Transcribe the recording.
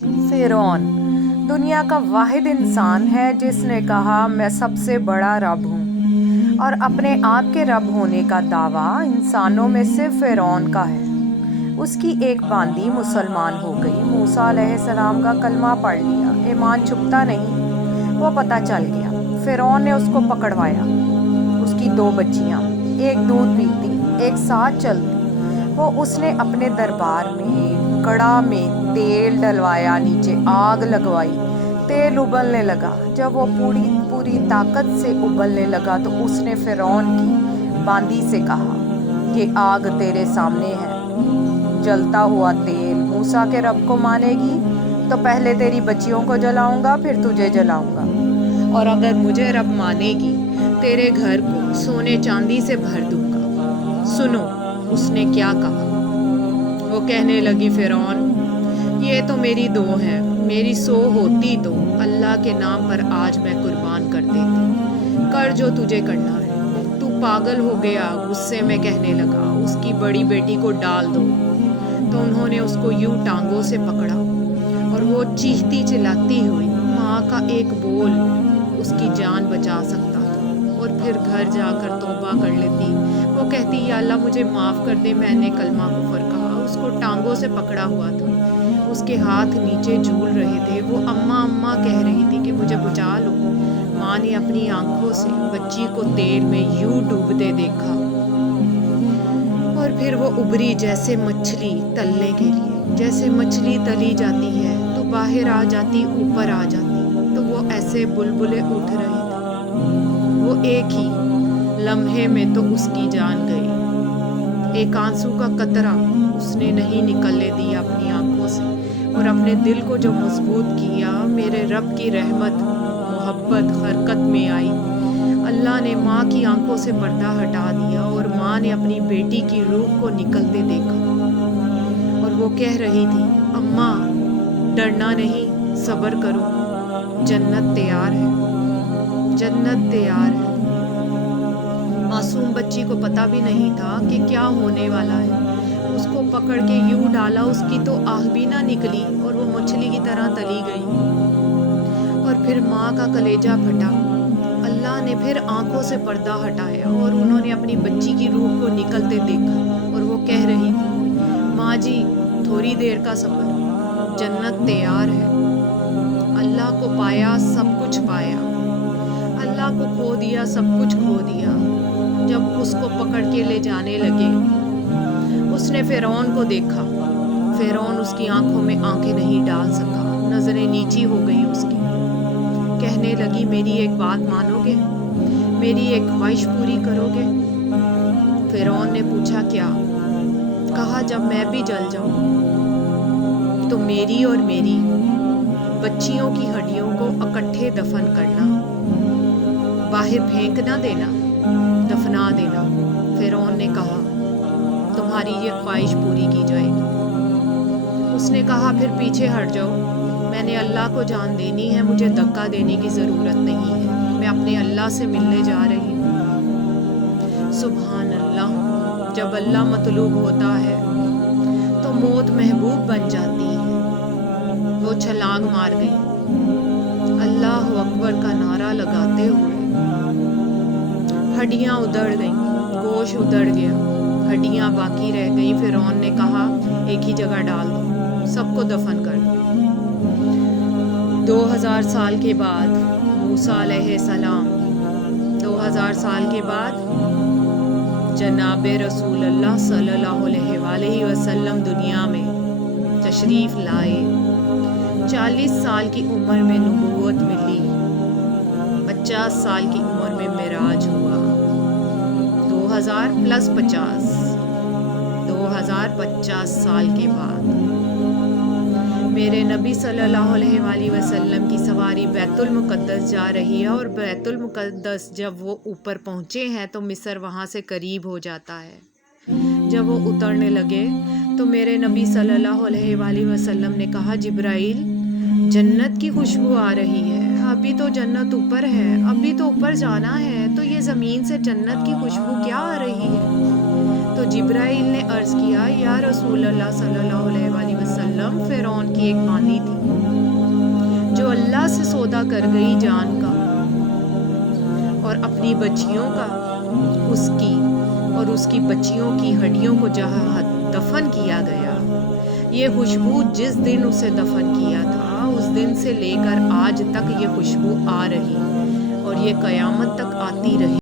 फिरौन दुनिया का वाहिद इंसान है जिसने कहा मैं सबसे बड़ा रब हूँ और अपने आप के रब होने का दावा इंसानों में सिर्फ फिरौन का है। उसकी एक बांदी मुसलमान हो गई, मूसा अलैहिस्सलाम का कलमा पढ़ लिया, ईमान छुपता नहीं, वो पता चल गया। फिरौन ने उसको पकड़वाया। उसकी 2 बच्चियाँ, एक दूध पीती एक साथ चलती, वो उसने अपने दरबार में कड़ा में तेल डलवाया, नीचे आग लगवाई, तेल उबलने लगा। जब वो पूरी ताकत से उबलने लगा तो उसने फिरौन की बांदी से कहा, ये आग तेरे सामने है, जलता हुआ तेल। मूसा के रब को मानेगी तो पहले तेरी बच्चियों को जलाऊंगा, फिर तुझे जलाऊंगा, और अगर मुझे रब मानेगी तेरे घर को सोने चांदी से भर दूंगा। सुनो उसने क्या कहा। वो कहने लगी, फिरौन ये तो मेरी 2 हैं, मेरी 100 होती तो अल्लाह के नाम पर आज मैं कुर्बान कर देती। कर जो तुझे करना है। तू पागल हो गया, गुस्से में कहने लगा, उसकी बड़ी बेटी को डाल दो। तो उन्होंने उसको यूं टांगों से पकड़ा और वो चीखती चिल्लाती हुई, माँ का एक बोल उसकी जान बचा सकता था, और फिर घर जाकर तौबा कर लेती। वो कहती, या अल्लाह मुझे माफ़ कर दे, मैंने कलमा कुफर कहा। उसको टांगों से पकड़ा हुआ था, उसके हाथ नीचे झूल रहे थे। वो अम्मा अम्मा कह रही थी कि मुझे बचा लो। माँ ने अपनी आंखों से बच्ची को तेल में यूं डूबते देखा और फिर वो उभरी जैसे मछली तलने के लिए। जैसे मछली तली जाती है तो बाहर आ जाती, ऊपर आ जाती, तो वो ऐसे बुलबुले उठ रहे थे। वो एक ही लम्हे में तो उसकी जान गई। एक आंसू का कतरा उसने नहीं निकलने दिया अपनी आंखों से, और अपने दिल को जो मजबूत किया, मेरे रब की रहमत मोहब्बत हरकत में आई। अल्लाह ने माँ की आंखों से पर्दा हटा दिया और माँ ने अपनी बेटी की रूह को निकलते देखा, और वो कह रही थी, अम्मा डरना नहीं, सब्र करो, जन्नत तैयार है, जन्नत तैयार है। मासूम बच्ची को पता भी नहीं था कि क्या होने वाला है। उसको पकड़ के यूं डाला, उसकी तो आह भी ना निकली और वो मछली की तरह तली गई। और फिर माँ का कलेजा फटा। अल्लाह ने फिर आंखों से पर्दा हटाया और उन्होंने अपनी बच्ची की रूह को निकलते देखा, और वो कह रही थी, माँ जी थोड़ी देर का सब्र, जन्नत तैयार है। अल्लाह को पाया, सब कुछ पाया। अल्लाह को खो दिया, सब कुछ खो दिया। जब उसको पकड़ के ले जाने लगे, उसने फिरौन को देखा। फिरौन उसकी आंखों में आंखें नहीं डाल सका, नजरें नीची हो गई उसकी। कहने लगी, मेरी एक बात मानोगे, मेरी एक ख्वाहिश पूरी करोगे? फिरौन ने पूछा, क्या? कहा, जब मैं भी जल जाऊं तो मेरी और मेरी बच्चियों की हड्डियों को इकट्ठे दफन करना, बाहर फेंक ना देना, दफना देना। फिरौन ने कहा, तुम्हारी ये ख्वाहिश पूरी की जाएगी। उसने कहा, फिर पीछे हट जाओ, मैंने अल्लाह को जान देनी है, मुझे धक्का देने की ज़रूरत नहीं है, मैं अपने अल्लाह से मिलने जा रही हूँ। सुभान अल्लाह, जब अल्लाह मतलूब होता है तो मौत महबूब बन जाती है। वो छलांग मार गई, अल्लाह अकबर का नारा लगाते हुए। हड्डियाँ उधड़ गईं, गोश्त उधड़ गया, हड्डियाँ बाकी रह गई। फिरौन ने कहा, एक ही जगह डाल दो, सबको दफन कर दो। 2000 साल के बाद मूसा अलैहिस्सलाम, 2000 साल के बाद जनाबे रसूल अल्लाह सल्लल्लाहु अलैहि वसल्लम दुनिया में तशरीफ़ लाए। 40 साल की उम्र में नबूवत मिली, 50 साल की उम्र में मिराज हुआ। 2000 + 50, 2050 साल के बाद मेरे नबी सल्लल्लाहु अलैहि वसल्लम की सवारी बैतुल मुक़द्दस जा रही है, और बैतुल मुक़द्दस जब वो ऊपर पहुँचे हैं तो मिस्र वहाँ से करीब हो जाता है। जब वो उतरने लगे तो मेरे नबी सल्लल्लाहु अलैहि वसल्लम ने कहा, जिब्राइल जन्नत की खुशबू आ रही है, अभी तो जन्नत ऊपर है, अभी तो ऊपर जाना है, तो ये ज़मीन से जन्नत की खुशबू क्या आ रही है? तो जिब्राइल ने अर्ज़ किया, या रसूल अल्लाह सल्लल्लाहु अलैहि वसल्लम, वसल्लम फ़िरौन की एक बानी थी जो अल्लाह से सौदा कर गई जान का और अपनी बच्चियों का, उसकी और उसकी बच्चियों की हड्डियों को जहाँ दफन किया गया, ये खुशबू जिस दिन उसे दफन किया था उस दिन से लेकर आज तक ये खुशबू आ रही और ये क़यामत तक आती रही।